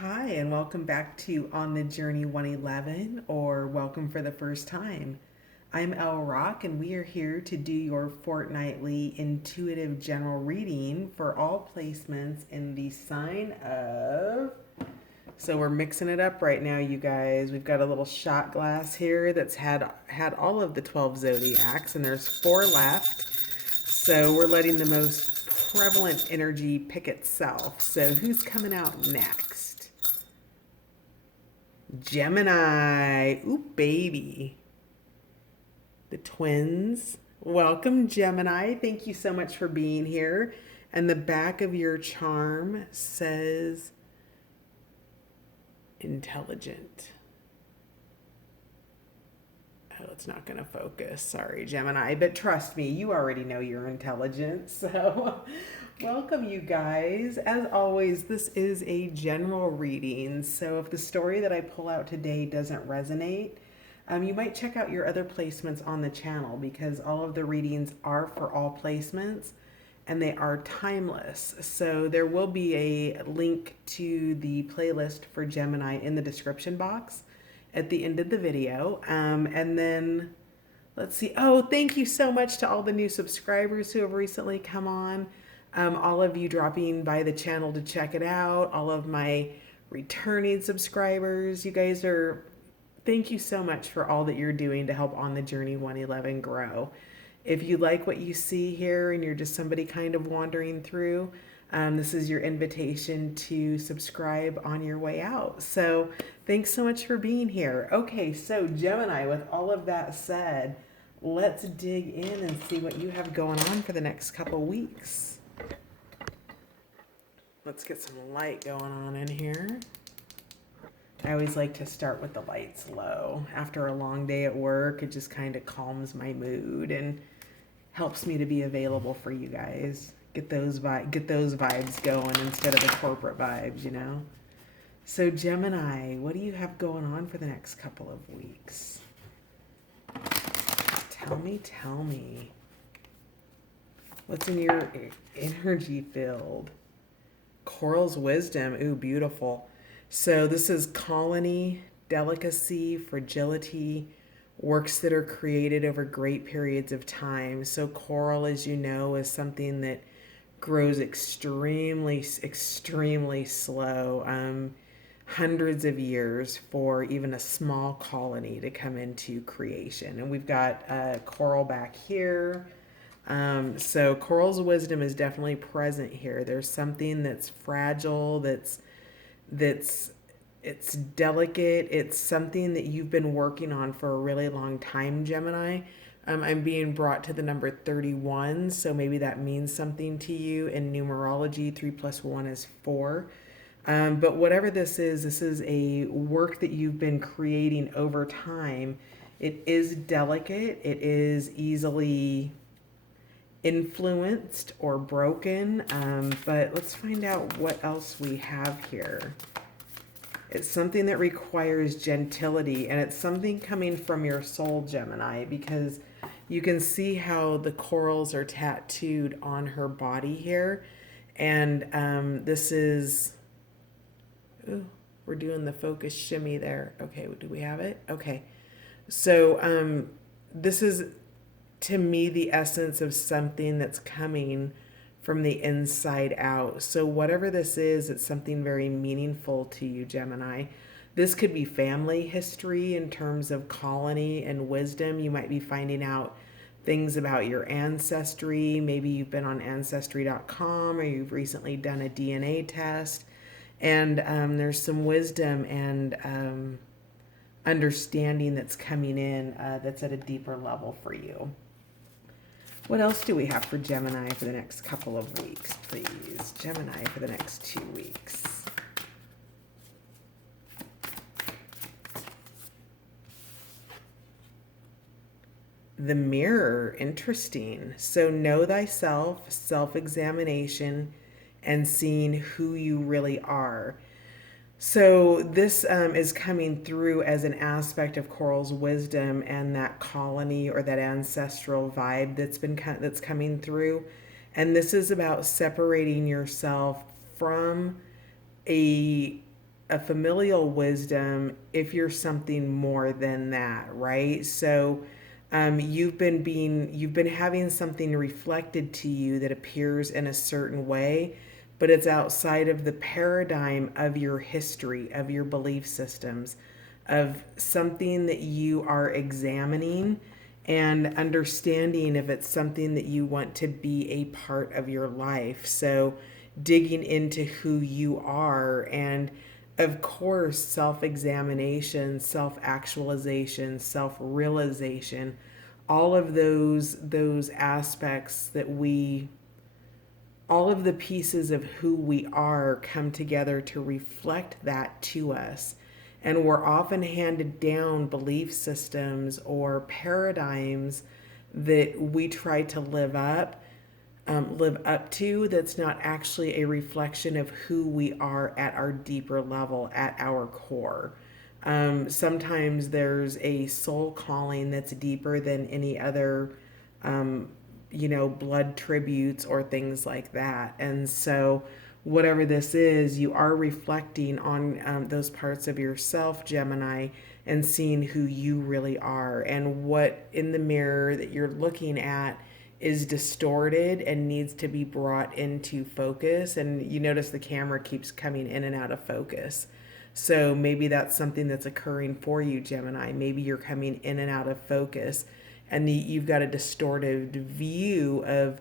Hi, and welcome back to On the Journey 111, or welcome for the first time. I'm El Rock, and we are here to do your fortnightly intuitive general reading for all placements in the sign of. So we're mixing it up right now, you guys. We've got a little shot glass here that's had all of the 12 zodiacs, and there's four left. So we're letting the most prevalent energy pick itself. So who's coming out next? Gemini. Ooh, baby. The twins. Welcome, Gemini. Thank you so much for being here. And the back of your charm says intelligent. Oh, it's not going to focus. Sorry, Gemini. But trust me, you already know you're intelligent. So, welcome, you guys. As always, this is a general reading. So, if the story that I pull out today doesn't resonate, you might check out your other placements on the channel because all of the readings are for all placements and they are timeless. So, there will be a link to the playlist for Gemini in the description box at the end of the video. And then let's see. Oh, thank you so much to all the new subscribers who have recently come on. All of you dropping by the channel to check it out. All of my returning subscribers. You guys are, thank you so much for all that you're doing to help On the Journey 111 grow. If you like what you see here and you're just somebody kind of wandering through, this is your invitation to subscribe on your way out. So thanks so much for being here. Okay, so Gemini, with all of that said, let's dig in and see what you have going on for the next couple weeks. Let's get some light going on in here. I always like to start with the lights low. After a long day at work, it just kind of calms my mood and helps me to be available for you guys. Get those vibes going instead of the corporate vibes, you know? So Gemini, what do you have going on for the next couple of weeks? Tell me. What's in your energy field? Coral's wisdom. Ooh, beautiful. So this is colony, delicacy, fragility, works that are created over great periods of time. So coral, as you know, is something that grows extremely slow, hundreds of years for even a small colony to come into creation. And we've got coral back here. So coral's wisdom is definitely present here. There's something that's fragile, it's delicate. It's something that you've been working on for a really long time, Gemini. I'm being brought to the number 31, so maybe that means something to you. In numerology, 3 plus 1 is 4. But whatever this is a work that you've been creating over time. It is delicate. It is easily influenced or broken. But let's find out what else we have here. It's something that requires gentility, and it's something coming from your soul, Gemini, because you can see how the corals are tattooed on her body here. And this is, ooh, we're doing the focus shimmy there. Okay, do we have it? Okay. So this is, to me, the essence of something that's coming from the inside out. So whatever this is, it's something very meaningful to you, Gemini. This could be family history in terms of colony and wisdom. You might be finding out things about your ancestry. Maybe you've been on ancestry.com or you've recently done a DNA test. And there's some wisdom and understanding that's coming in that's at a deeper level for you. What else do we have for Gemini for the next couple of weeks, please? Gemini for the next 2 weeks. The mirror, interesting. So know thyself, self-examination, and seeing who you really are. So this is coming through as an aspect of coral's wisdom and that colony or that ancestral vibe that's coming through. And this is about separating yourself from a a familial wisdom if you're something more than that, right? So you've been having something reflected to you that appears in a certain way, but it's outside of the paradigm of your history, of your belief systems, of something that you are examining and understanding if it's something that you want to be a part of your life. So digging into who you are, and of course self-examination, self-actualization, self-realization, all of those aspects that we all of the pieces of who we are come together to reflect that to us. And we're often handed down belief systems or paradigms that we try to live up to, that's not actually a reflection of who we are at our deeper level, at our core. Sometimes there's a soul calling that's deeper than any other, um, blood tributes or things like that. And so, whatever this is, you are reflecting on those parts of yourself, Gemini, and seeing who you really are, and what in the mirror that you're looking at is distorted and needs to be brought into focus. And you notice the camera keeps coming in and out of focus. So maybe that's something that's occurring for you, Gemini. Maybe you're coming in and out of focus, and you've got a distorted view of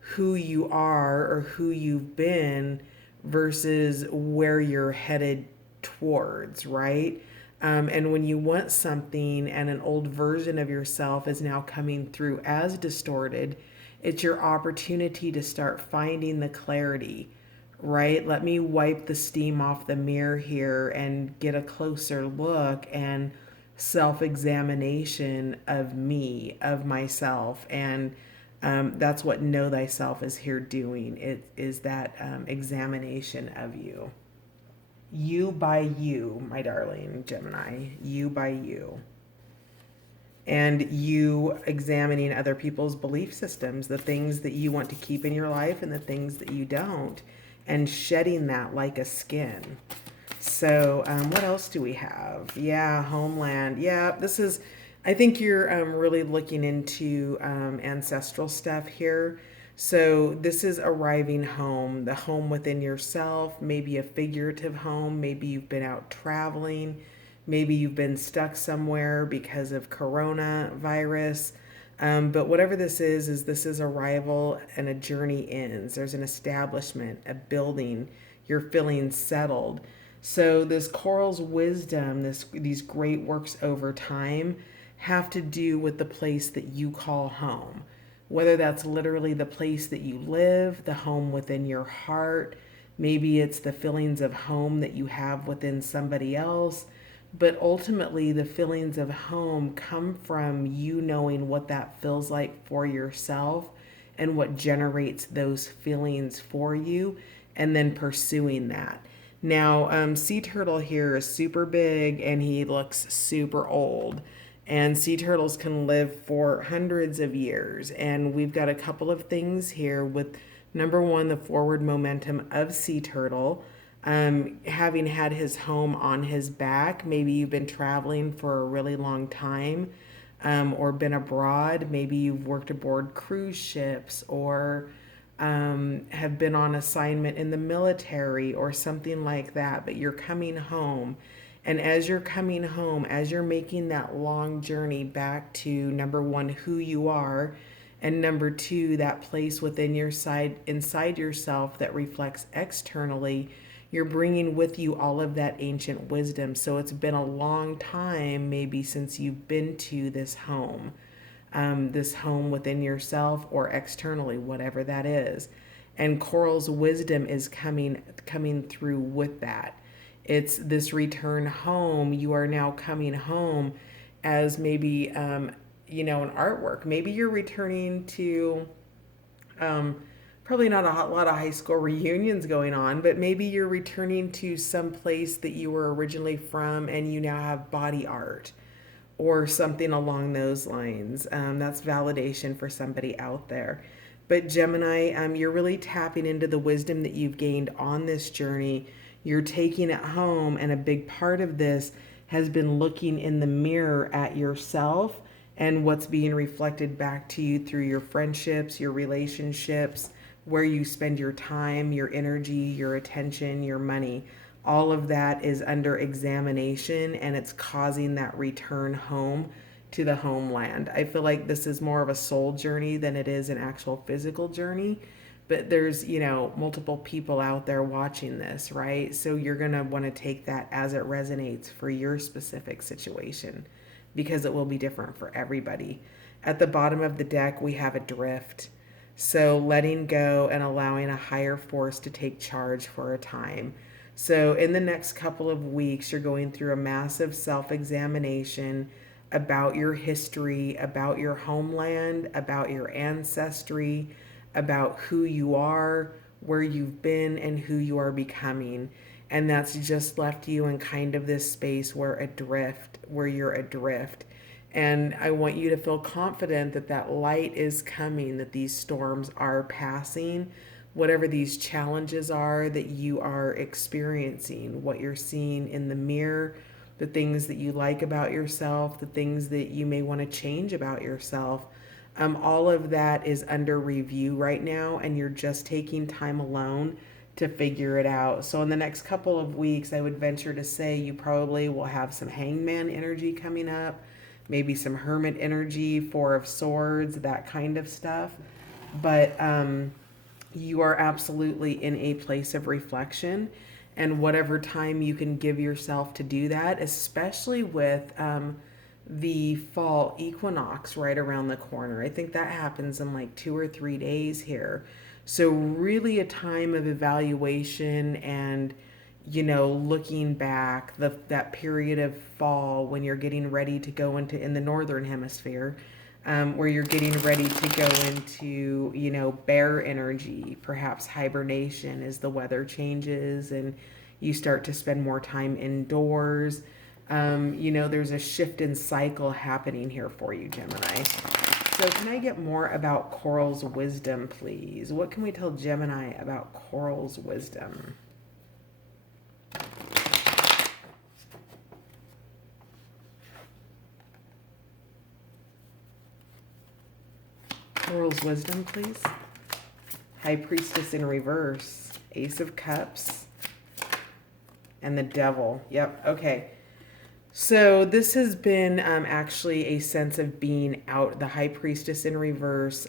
who you are or who you've been versus where you're headed towards, right? And when you want something and an old version of yourself is now coming through as distorted, it's your opportunity to start finding the clarity, right? Let me wipe the steam off the mirror here and get a closer look and self examination of me, of myself. And that's what Know Thyself is here doing. It is that examination of you. You by you, my darling Gemini. You by you. And you examining other people's belief systems, the things that you want to keep in your life and the things that you don't, and shedding that like a skin. So, what else do we have? Yeah, homeland. Yeah, this is, I think you're really looking into ancestral stuff here. So, this is arriving home, the home within yourself, maybe a figurative home. Maybe you've been out traveling. Maybe you've been stuck somewhere because of coronavirus. But whatever this is arrival and a journey ends. There's an establishment, a building. You're feeling settled. So this coral's wisdom, these great works over time, have to do with the place that you call home. Whether that's literally the place that you live, the home within your heart, maybe it's the feelings of home that you have within somebody else. But ultimately, the feelings of home come from you knowing what that feels like for yourself and what generates those feelings for you, and then pursuing that. Now, Sea Turtle here is super big and he looks super old. And sea turtles can live for hundreds of years. And we've got a couple of things here with number one, the forward momentum of Sea Turtle. Having had his home on his back, maybe you've been traveling for a really long time, or been abroad. Maybe you've worked aboard cruise ships, or have been on assignment in the military or something like that, but you're coming home. And as you're coming home, as you're making that long journey back to number one, who you are, and number two, that place within your side, inside yourself that reflects externally, you're bringing with you all of that ancient wisdom. So it's been a long time, maybe, since you've been to this home within yourself or externally, whatever that is. And Coral's wisdom is coming through with that. It's this return home. You are now coming home as maybe, an artwork. Maybe you're returning to, probably not a lot of high school reunions going on, but maybe you're returning to some place that you were originally from and you now have body art or something along those lines. That's validation for somebody out there. But Gemini, you're really tapping into the wisdom that you've gained on this journey. You're taking it home, and a big part of this has been looking in the mirror at yourself and what's being reflected back to you through your friendships, your relationships, where you spend your time, your energy, your attention, your money. All of that is under examination, and it's causing that return home to the homeland. I feel like this is more of a soul journey than it is an actual physical journey. But there's, multiple people out there watching this, right? So you're going to want to take that as it resonates for your specific situation, because it will be different for everybody. At the bottom of the deck, we have a drift. So letting go and allowing a higher force to take charge for a time. So in the next couple of weeks, you're going through a massive self-examination about your history, about your homeland, about your ancestry, about who you are, where you've been, and who you are becoming. And that's just left you in kind of this space where you're adrift. And I want you to feel confident that that light is coming, that these storms are passing, whatever these challenges are that you are experiencing, what you're seeing in the mirror, the things that you like about yourself, the things that you may want to change about yourself. All of that is under review right now, and you're just taking time alone to figure it out. So in the next couple of weeks, I would venture to say you probably will have some hangman energy coming up, maybe some hermit energy, four of swords, that kind of stuff. But you are absolutely in a place of reflection, and whatever time you can give yourself to do that, especially with the fall equinox right around the corner. I think that happens in like 2 or 3 days here. So really a time of evaluation and, looking back, that period of fall when you're getting ready to go into, in the northern hemisphere, where you're getting ready to go into, bear energy, perhaps hibernation as the weather changes and you start to spend more time indoors. There's a shift in cycle happening here for you, Gemini. So can I get more about Coral's wisdom, please? What can we tell Gemini about Coral's wisdom? Coral's wisdom, please. High Priestess in reverse, Ace of Cups, and the Devil. Yep, okay. So this has been actually a sense of being out. The High Priestess in reverse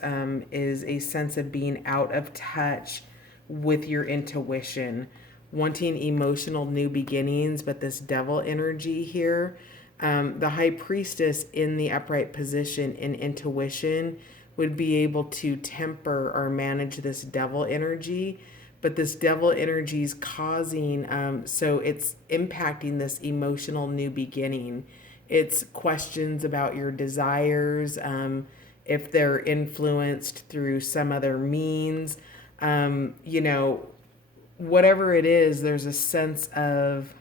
is a sense of being out of touch with your intuition, wanting emotional new beginnings, but this Devil energy here, the High Priestess in the upright position in intuition would be able to temper or manage this Devil energy. But this Devil energy is causing, so it's impacting this emotional new beginning. It's questions about your desires, if they're influenced through some other means, whatever it is, there's a sense of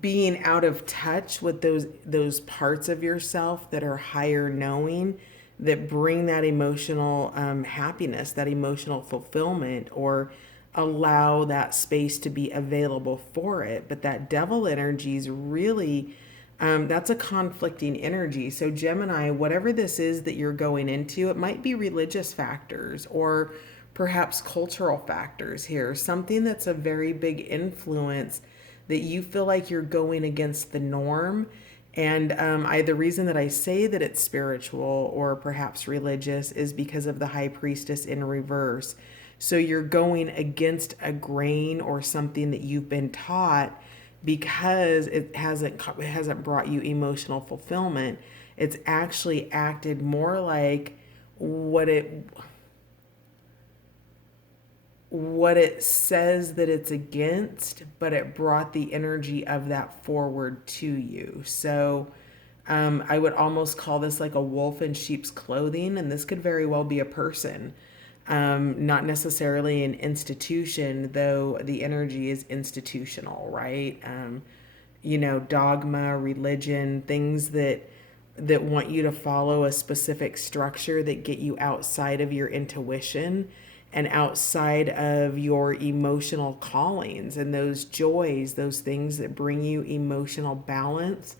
being out of touch with those parts of yourself that are higher knowing, that bring that emotional happiness, that emotional fulfillment, or allow that space to be available for it. But that Devil energy is really, that's a conflicting energy. So Gemini, whatever this is that you're going into, it might be religious factors or perhaps cultural factors here, something that's a very big influence that you feel like you're going against the norm. And the reason that I say that it's spiritual or perhaps religious is because of the High Priestess in reverse. So you're going against a grain or something that you've been taught because it hasn't brought you emotional fulfillment. It's actually acted more like what it says that it's against, but it brought the energy of that forward to you. So I would almost call this like a wolf in sheep's clothing, and this could very well be a person, not necessarily an institution, though the energy is institutional, right? Dogma, religion, things that want you to follow a specific structure that get you outside of your intuition. and outside of your emotional callings and those joys, those things that bring you emotional balance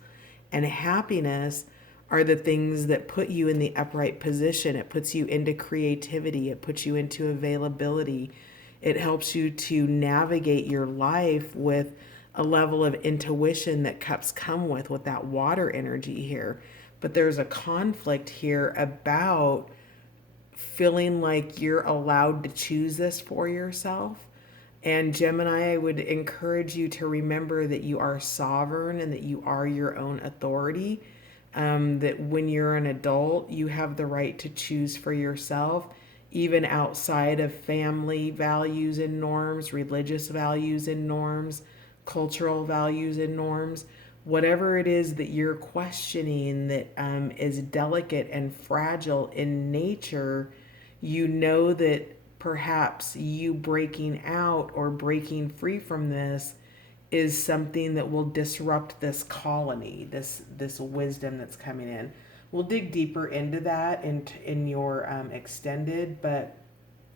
and happiness, are the things that put you in the upright position. It puts you into creativity, it puts you into availability. It helps you to navigate your life with a level of intuition that cups come with that water energy here. But there's a conflict here about feeling like you're allowed to choose this for yourself. And Gemini, I would encourage you to remember that you are sovereign and that you are your own authority. That when you're an adult, you have the right to choose for yourself, even outside of family values and norms, religious values and norms, cultural values and norms. Whatever it is that you're questioning that is delicate and fragile in nature, you know that perhaps you breaking out or breaking free from this is something that will disrupt this colony, this wisdom that's coming in. We'll dig deeper into that in your extended, but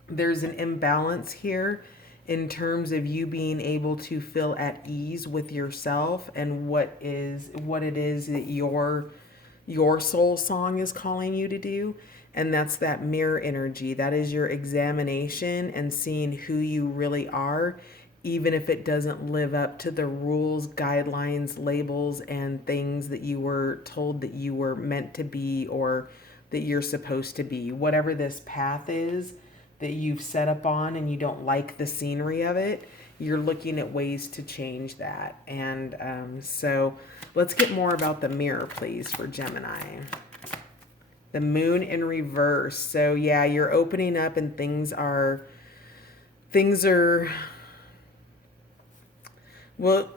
there's an imbalance here in terms of you being able to feel at ease with yourself and what it is that your soul song is calling you to do. And that's that mirror energy. That is your examination and seeing who you really are, even if it doesn't live up to the rules, guidelines, labels, and things that you were told that you were meant to be or that you're supposed to be. Whatever this path is that you've set up on and you don't like the scenery of it, you're looking at ways to change that. And so let's get more about the mirror, please, for Gemini. The moon in reverse. So yeah, you're opening up and things are, well,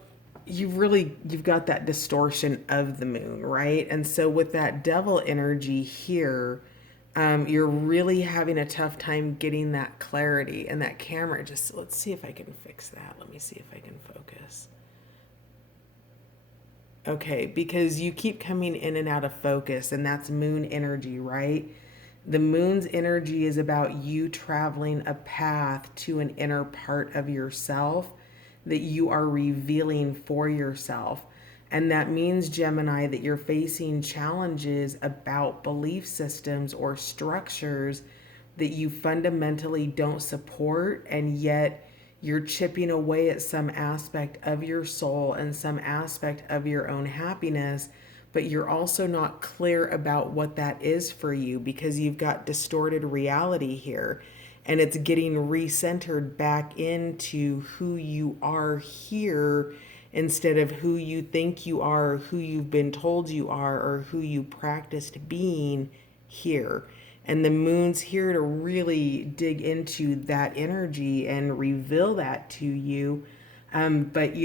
you've got that distortion of the moon, right? And so with that devil energy here, you're really having a tough time getting that clarity. And that camera, just let's see if I can fix that. Let me see if I can focus. Okay, because you keep coming in and out of focus, and that's moon energy, right? The moon's energy is about you traveling a path to an inner part of yourself that you are revealing for yourself. And that means, Gemini, that you're facing challenges about belief systems or structures that you fundamentally don't support, and yet you're chipping away at some aspect of your soul and some aspect of your own happiness, but you're also not clear about what that is for you because you've got distorted reality here. And it's getting recentered back into who you are here instead of who you think you are, who you've been told you are, or who you practiced being here. And the moon's here to really dig into that energy and reveal that to you. But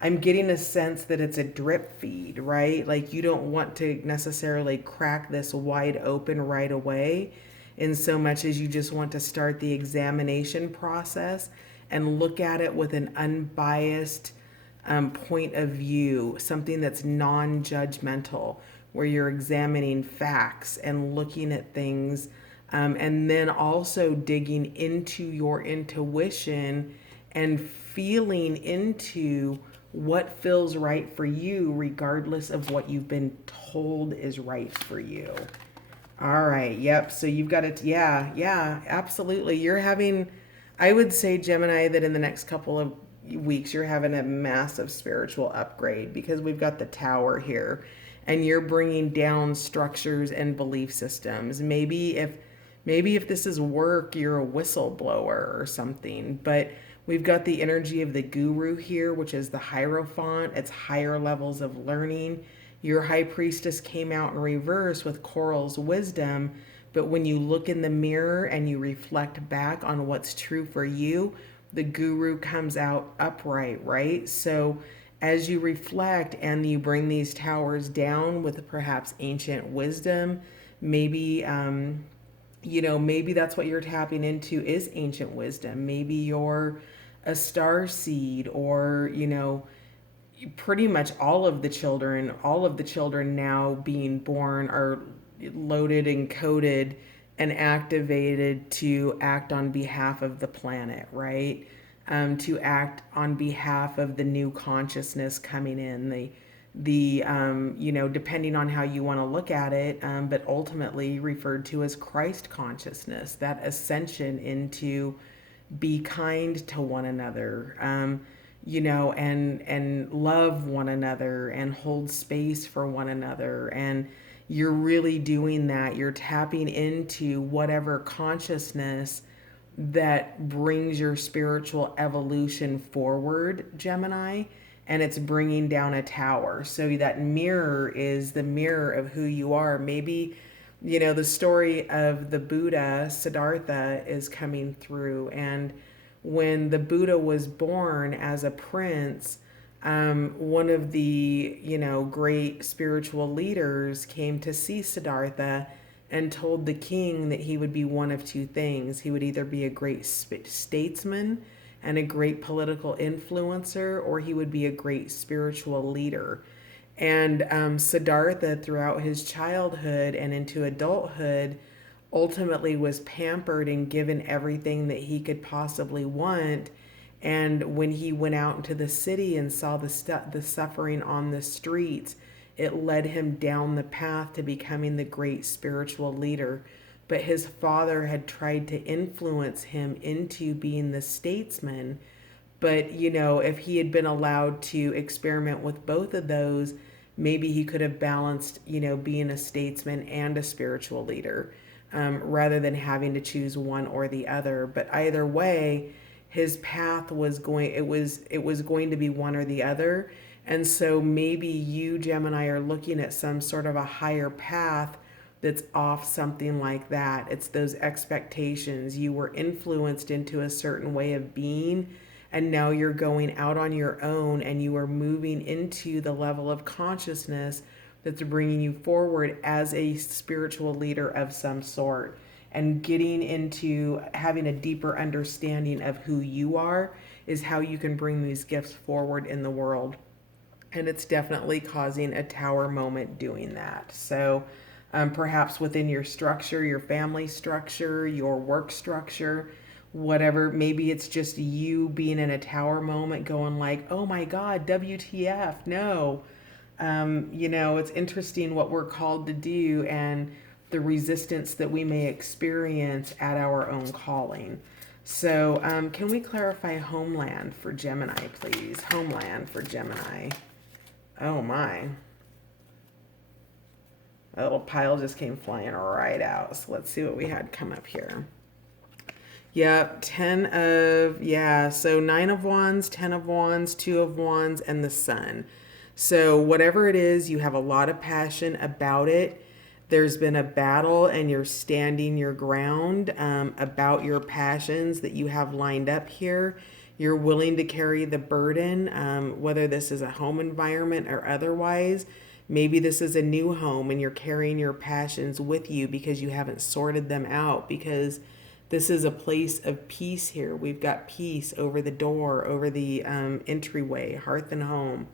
I'm getting a sense that it's a drip feed, right? Like you don't want to necessarily crack this wide open right away, in so much as you just want to start the examination process and look at it with an unbiased point of view, something that's non-judgmental, where you're examining facts and looking at things, and then also digging into your intuition and feeling into what feels right for you, regardless of what you've been told is right for you. All right. Yep. So you've got it. Yeah, absolutely. You're having, I would say, Gemini, that in the next couple of weeks, you're having a massive spiritual upgrade because we've got the tower here and you're bringing down structures and belief systems. Maybe if this is work, you're a whistleblower or something, but we've got the energy of the guru here, which is the Hierophant. It's higher levels of learning. Your high priestess came out in reverse with Coral's wisdom, but when you look in the mirror and you reflect back on what's true for you, the guru comes out upright, right? So as you reflect and you bring these towers down with perhaps ancient wisdom, maybe maybe that's what you're tapping into is ancient wisdom. Maybe you're a star seed, or pretty much all of the children now being born are loaded and coded and activated to act on behalf of the planet, right? To act on behalf of the new consciousness coming in, depending on how you want to look at it, but ultimately referred to as Christ consciousness, that ascension into be kind to one another, and love one another and hold space for one another. And you're really doing that. You're tapping into whatever consciousness that brings your spiritual evolution forward, Gemini, and it's bringing down a tower. So that mirror is the mirror of who you are. Maybe, the story of the Buddha, Siddhartha, is coming through. And when the Buddha was born as a prince, one of the, great spiritual leaders came to see Siddhartha and told the king that he would be one of two things. He would either be a great statesman and a great political influencer, or he would be a great spiritual leader. And Siddhartha, throughout his childhood and into adulthood, ultimately was pampered and given everything that he could possibly want. And when he went out into the city and saw the suffering on the streets, it led him down the path to becoming the great spiritual leader. But his father had tried to influence him into being the statesman. But, if he had been allowed to experiment with both of those, maybe he could have balanced, being a statesman and a spiritual leader, rather than having to choose one or the other. But either way, his path was going to be one or the other. And so maybe you, Gemini, are looking at some sort of a higher path that's off something like that. It's those expectations. You were influenced into a certain way of being, and now you're going out on your own, and you are moving into the level of consciousness that's bringing you forward as a spiritual leader of some sort, and getting into having a deeper understanding of who you are is how you can bring these gifts forward in the world. And it's definitely causing a tower moment doing that. So perhaps within your structure, your family structure, your work structure, whatever, maybe it's just you being in a tower moment going like, oh my God, WTF, no. It's interesting what we're called to do and the resistance that we may experience at our own calling. So can we clarify homeland for Gemini, please? Homeland for Gemini. Oh my. A little pile just came flying right out. So let's see what we had come up here. Yep, so 9 of Wands, 10 of Wands, 2 of Wands, and the Sun. So whatever it is, you have a lot of passion about it. There's been a battle and you're standing your ground about your passions that you have lined up here. You're willing to carry the burden, whether this is a home environment or otherwise. Maybe this is a new home and you're carrying your passions with you because you haven't sorted them out, because this is a place of peace here. We've got peace over the door, over the entryway, hearth and home,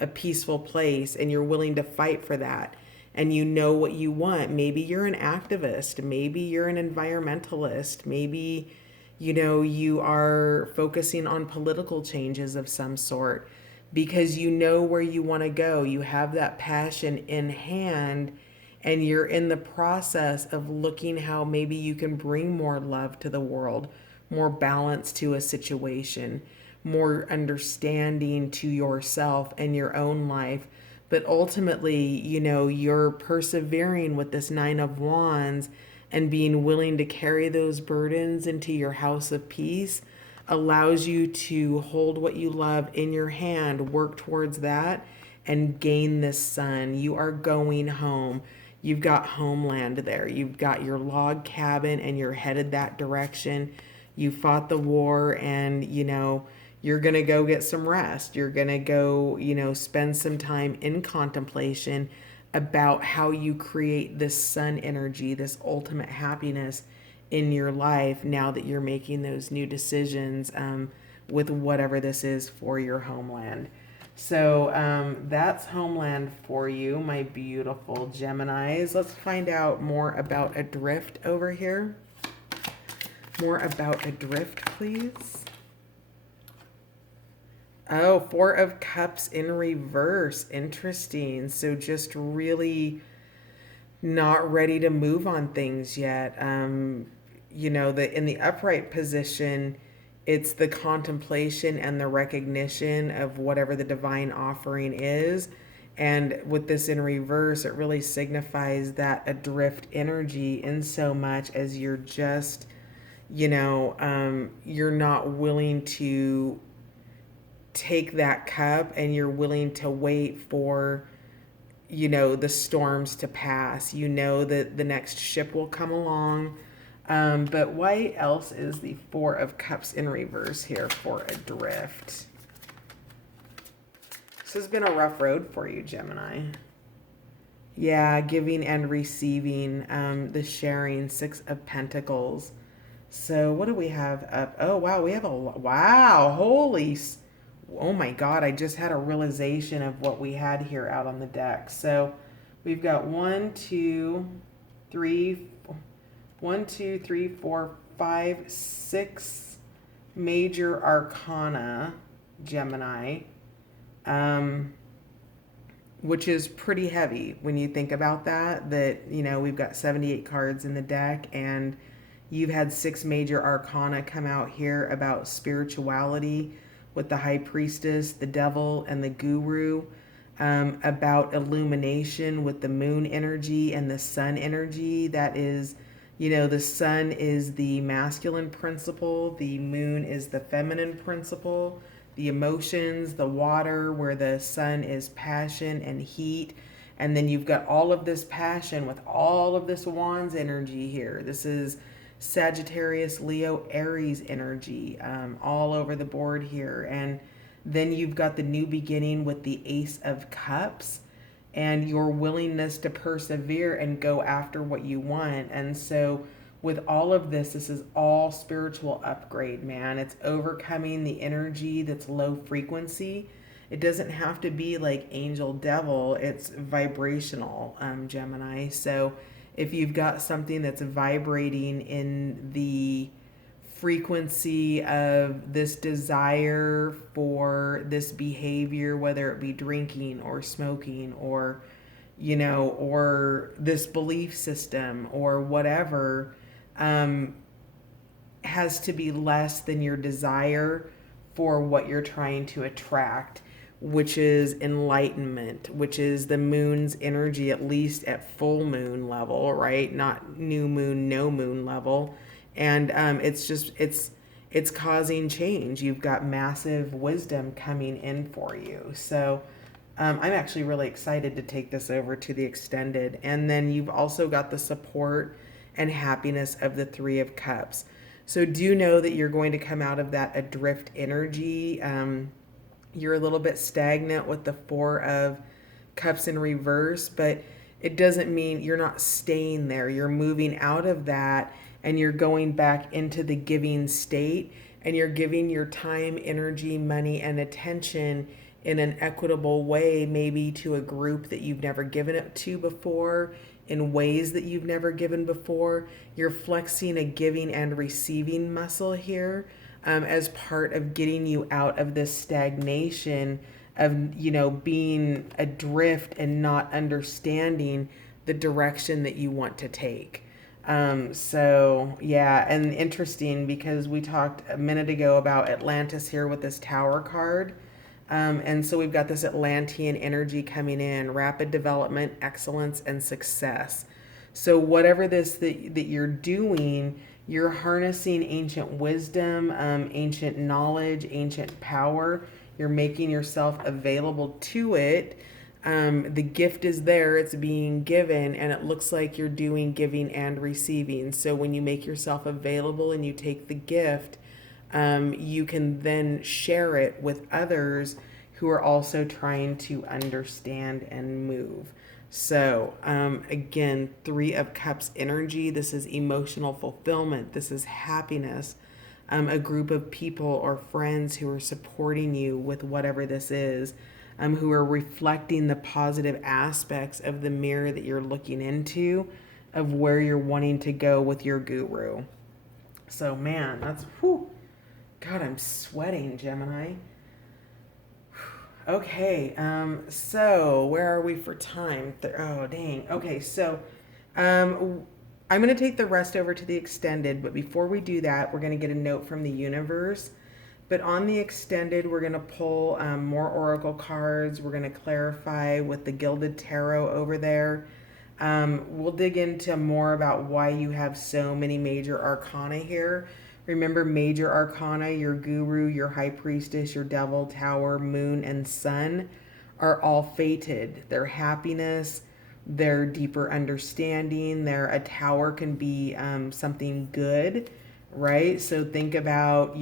a peaceful place, and you're willing to fight for that. And you know what you want. Maybe you're an activist. Maybe you're an environmentalist. Maybe, you are focusing on political changes of some sort because you know where you want to go. You have that passion in hand, and you're in the process of looking how maybe you can bring more love to the world, more balance to a situation, more understanding to yourself and your own life. But ultimately, you're persevering with this 9 of Wands and being willing to carry those burdens into your house of peace allows you to hold what you love in your hand, work towards that, and gain this Sun. You are going home. You've got homeland there. You've got your log cabin and you're headed that direction. You fought the war and, you're going to go get some rest. You're going to go, spend some time in contemplation about how you create this Sun energy, this ultimate happiness in your life now that you're making those new decisions with whatever this is for your homeland. So that's Homeland for you, my beautiful Geminis. Let's find out more about Adrift over here. More about Adrift, please. Oh, Four of Cups in reverse. Interesting. So just really not ready to move on things yet. In the upright position, it's the contemplation and the recognition of whatever the divine offering is. And with this in reverse, it really signifies that adrift energy in so much as you're just, you're not willing to take that cup and you're willing to wait for the storms to pass. That the next ship will come along. But why else is the Four of Cups in reverse here for adrift? This has been a rough road for you, Gemini. Yeah, giving and receiving, the sharing, Six of Pentacles. So what do we have up? Oh, wow, we have wow, oh my God, I just had a realization of what we had here out on the deck. So we've got 6 major arcana, Gemini, which is pretty heavy when you think about that, we've got 78 cards in the deck, and you've had 6 major arcana come out here about spirituality with the High Priestess, the Devil, and the Guru, about illumination with the Moon energy and the Sun energy. That is, the Sun is the masculine principle, the Moon is the feminine principle, the emotions, the water, where the Sun is passion and heat. And then you've got all of this passion with all of this Wands energy here. This is Sagittarius, Leo, Aries energy, all over the board here. And then you've got the new beginning with the Ace of Cups and your willingness to persevere and go after what you want. And so with all of this, this is all spiritual upgrade, man. It's overcoming the energy that's low frequency. It doesn't have to be like angel devil. It's vibrational, Gemini. So if you've got something that's vibrating in the frequency of this desire for this behavior, whether it be drinking or smoking or, or this belief system or whatever, has to be less than your desire for what you're trying to attract, which is enlightenment, which is the moon's energy, at least at full moon level, right? Not new moon, no moon level. And it's causing change. You've got massive wisdom coming in for you. So I'm actually really excited to take this over to the extended. And then you've also got the support and happiness of the Three of Cups. So do know that you're going to come out of that adrift energy. You're a little bit stagnant with the Four of Cups in reverse, but it doesn't mean you're not staying there. You're moving out of that and you're going back into the giving state, and you're giving your time, energy, money, and attention in an equitable way, maybe to a group that you've never given it to before, in ways that you've never given before. You're flexing a giving and receiving muscle here, as part of getting you out of this stagnation of, being adrift and not understanding the direction that you want to take. So yeah, and interesting because we talked a minute ago about Atlantis here with this Tower card. And so we've got this Atlantean energy coming in, rapid development, excellence, and success. So whatever this that you're doing, you're harnessing ancient wisdom, ancient knowledge, ancient power. You're making yourself available to it. The gift is there, it's being given, and it looks like you're doing giving and receiving. So when you make yourself available and you take the gift, you can then share it with others who are also trying to understand and move. So again, Three of Cups energy. This is emotional fulfillment. This is happiness. A group of people or friends who are supporting you with whatever this is. who are reflecting the positive aspects of the mirror that you're looking into, of where you're wanting to go with your guru. So, man, that's, whew, God, I'm sweating, Gemini. Okay, so where are we for time? Oh, dang. Okay, so I'm going to take the rest over to the extended, but before we do that, we're going to get a note from the universe. But on the extended, we're going to pull more oracle cards. We're going to clarify with the Gilded Tarot over there. We'll dig into more about why you have so many major arcana here. Remember, major arcana, your guru, your high priestess, your devil, tower, moon, and sun are all fated. Their happiness, their deeper understanding, a tower can be something good, right? So think about,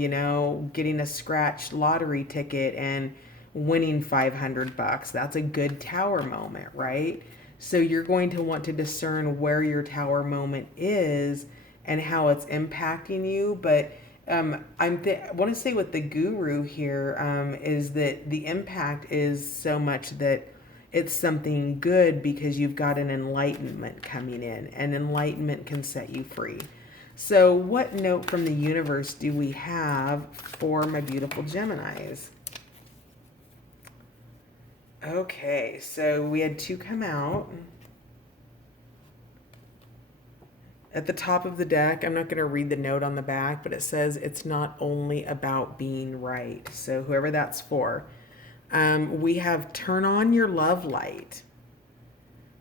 getting a scratch lottery ticket and winning $500. That's a good tower moment, right? So you're going to want to discern where your tower moment is and how it's impacting you. But I want to say with the guru here is that the impact is so much that it's something good because you've got an enlightenment coming in, and enlightenment can set you free. So what note from the universe do we have for my beautiful Geminis? Okay, so we had two come out. At the top of the deck, I'm not going to read the note on the back, but it says it's not only about being right. So whoever that's for. We have turn on your love light.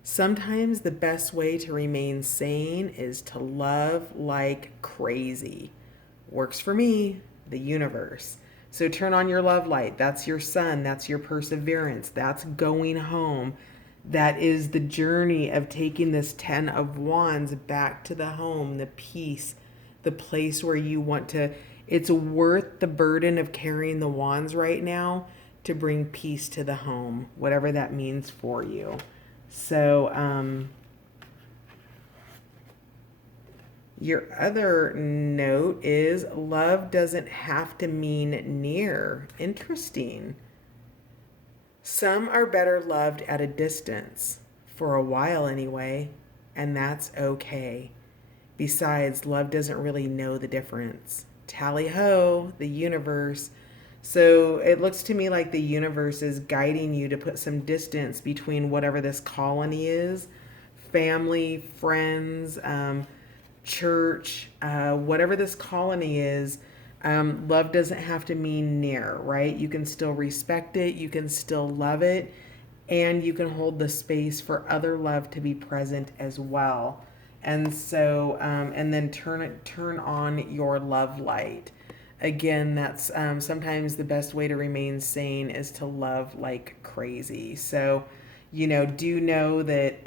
Sometimes the best way to remain sane is to love like crazy. Works for me, the universe. So turn on your love light. That's your sun. That's your perseverance. That's going home. That is the journey of taking this 10 of Wands back to the home, the peace, the place where you want to. It's worth the burden of carrying the wands right now to bring peace to the home, whatever that means for you. So, your other note is love doesn't have to mean near. Interesting. Some are better loved at a distance, for a while anyway, and that's okay. Besides, love doesn't really know the difference. Tally ho, the universe. So it looks to me like the universe is guiding you to put some distance between whatever this colony is, family, friends, church, whatever this colony is. Love doesn't have to mean near, right? You can still respect it, you can still love it, and you can hold the space for other love to be present as well. And so, and then turn on your love light. Again, that's sometimes the best way to remain sane is to love like crazy. So, do know that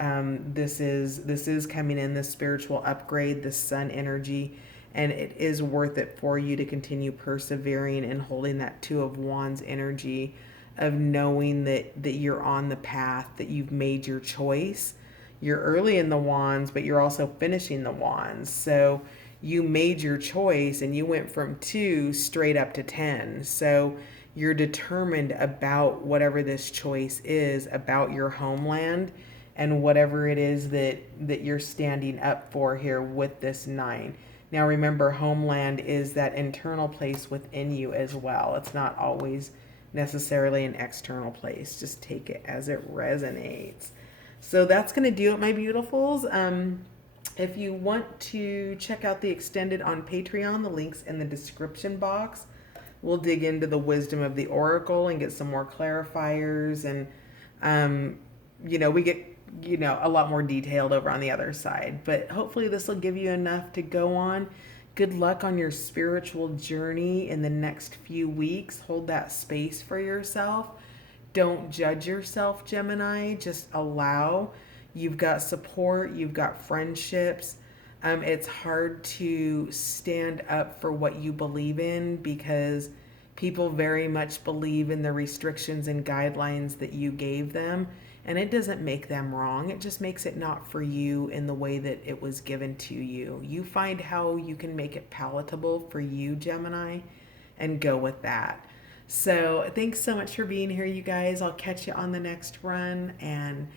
this is coming in, this spiritual upgrade, this sun energy. And it is worth it for you to continue persevering and holding that Two of Wands energy of knowing that you're on the path, that you've made your choice. You're early in the Wands, but you're also finishing the Wands. So you made your choice and you went from 2 straight up to 10. So you're determined about whatever this choice is, about your homeland and whatever it is that you're standing up for here with this 9. Now remember, homeland is that internal place within you as well. It's not always necessarily an external place. Just take it as it resonates. So that's going to do it, my beautifuls. If you want to check out the extended on Patreon, the link's in the description box. We'll dig into the wisdom of the oracle and get some more clarifiers. And, we get a lot more detailed over on the other side. But hopefully this will give you enough to go on. Good luck on your spiritual journey in the next few weeks. Hold that space for yourself. Don't judge yourself, Gemini. Just allow. You've got support. You've got friendships. It's hard to stand up for what you believe in because people very much believe in the restrictions and guidelines that you gave them. And it doesn't make them wrong. It just makes it not for you in the way that it was given to you. You find how you can make it palatable for you, Gemini, and go with that. So thanks so much for being here, you guys. I'll catch you on the next run, and